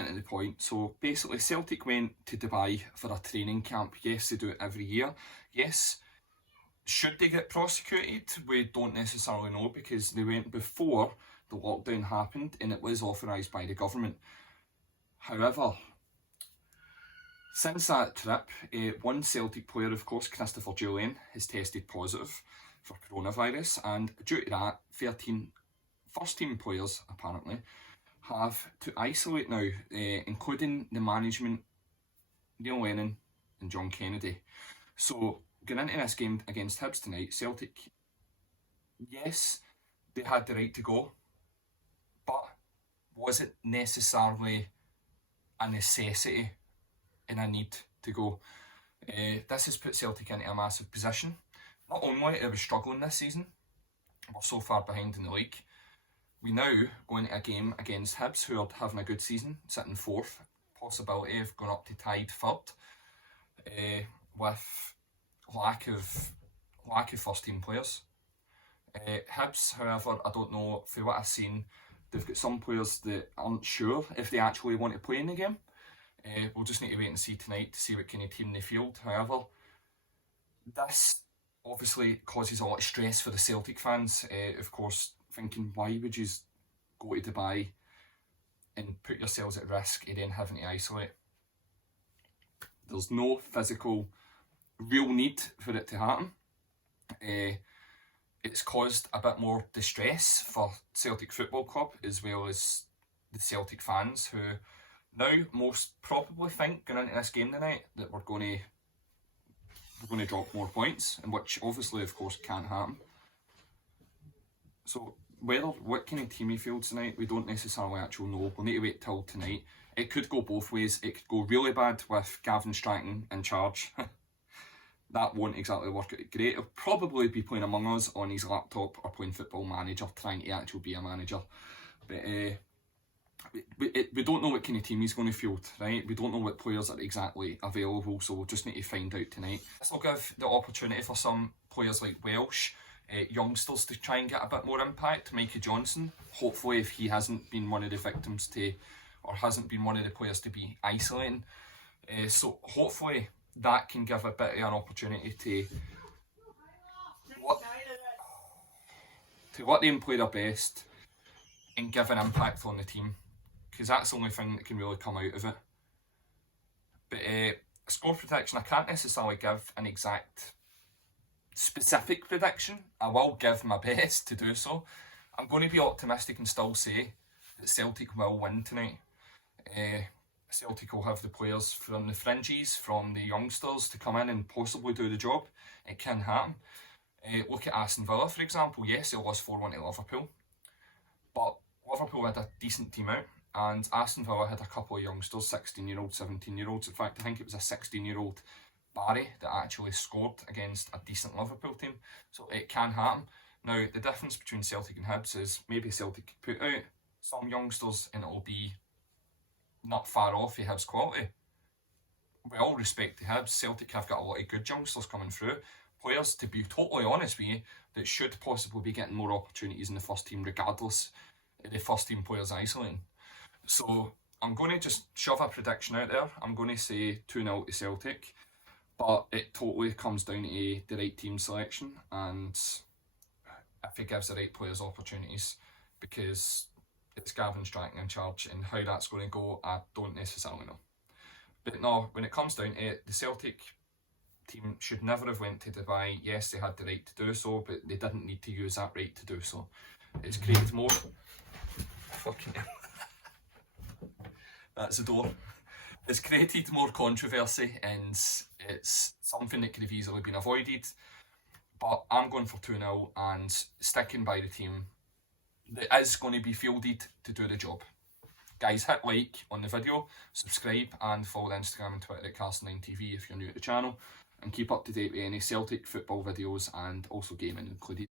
getting to the point. So basically Celtic went to Dubai for a training camp. Yes, they do it every year. Yes, should they get prosecuted? We don't necessarily know, because they went before the lockdown happened and it was authorised by the government. However, since that trip, one Celtic player, of course, Christopher Julian, has tested positive for coronavirus, and due to that, 13 first-team players, apparently, have to isolate now, including the management, Neil Lennon and John Kennedy. So, going into this game against Hibs tonight, Celtic, yes, they had the right to go, but was it necessarily a necessity and a need to go? This has put Celtic into a massive position. Not only are we struggling this season, we're so far behind in the league. We now go into a game against Hibs, who are having a good season, sitting fourth, possibility of going up to tied third, with lack of first team players. Hibs, however, I don't know, for what I've seen, they've got some players that aren't sure if they actually want to play in the game. We'll just need to wait and see tonight to see what kind of team they field. However, this obviously causes a lot of stress for the Celtic fans, of course, thinking, why would you go to Dubai and put yourselves at risk and then having to isolate? There's no physical real need for it to happen. It's caused a bit more distress for Celtic Football Club, as well as the Celtic fans, who now most probably think, going into this game tonight, that we're going to drop more points, and which obviously, of course, can't happen. So what kind of team he fields tonight, we don't necessarily actually know. We'll need to wait till tonight. It could go both ways. It could go really bad with Gavin Stratton in charge. That won't exactly work out great. He'll probably be playing Among Us on his laptop or playing Football Manager, trying to actually be a manager. But we don't know what kind of team he's going to field, right? We don't know what players are exactly available, so we'll just need to find out tonight. This will give the opportunity for some players like Welsh, youngsters, to try and get a bit more impact. Mikey Johnson, hopefully, if he hasn't been one of the victims to, or hasn't been one of the players to be isolating. So hopefully that can give a bit of an opportunity to let them play their best and give an impact on the team, because that's the only thing that can really come out of it. But score prediction, I can't necessarily give an exact specific prediction. I will give my best to do so. I'm going to be optimistic and still say that Celtic will win tonight. Celtic will have the players from the fringes, from the youngsters, to come in and possibly do the job. It can happen. Look at Aston Villa, for example. Yes, they lost 4-1 to Liverpool, but Liverpool had a decent team out, and Aston Villa had a couple of youngsters, 16-year-olds, 17-year-olds. In fact, I think it was a 16-year-old Barry that actually scored against a decent Liverpool team. So it can happen. Now, the difference between Celtic and Hibs is maybe Celtic could put out some youngsters and it'll be not far off of Hibs quality. With all respect to Hibs, Celtic have got a lot of good youngsters coming through. Players, to be totally honest with you, that should possibly be getting more opportunities in the first team, regardless of the first team players isolating. So I'm going to just shove a prediction out there. I'm going to say 2-0 to Celtic, but it totally comes down to the right team selection and if it gives the right players opportunities, because it's Gavin Stratton in charge, and how that's going to go, I don't necessarily know. But no, when it comes down to it, the Celtic team should never have went to Dubai. Yes, they had the right to do so, but they didn't need to use that right to do so. It's created more... Fucking hell. That's the door. It's created more controversy, and it's something that could have easily been avoided. But I'm going for 2-0 and sticking by the team that is going to be fielded to do the job. Guys, hit like on the video, subscribe, and follow the Instagram and Twitter at Cast9TV if you're new to the channel, and keep up to date with any Celtic football videos and also gaming included.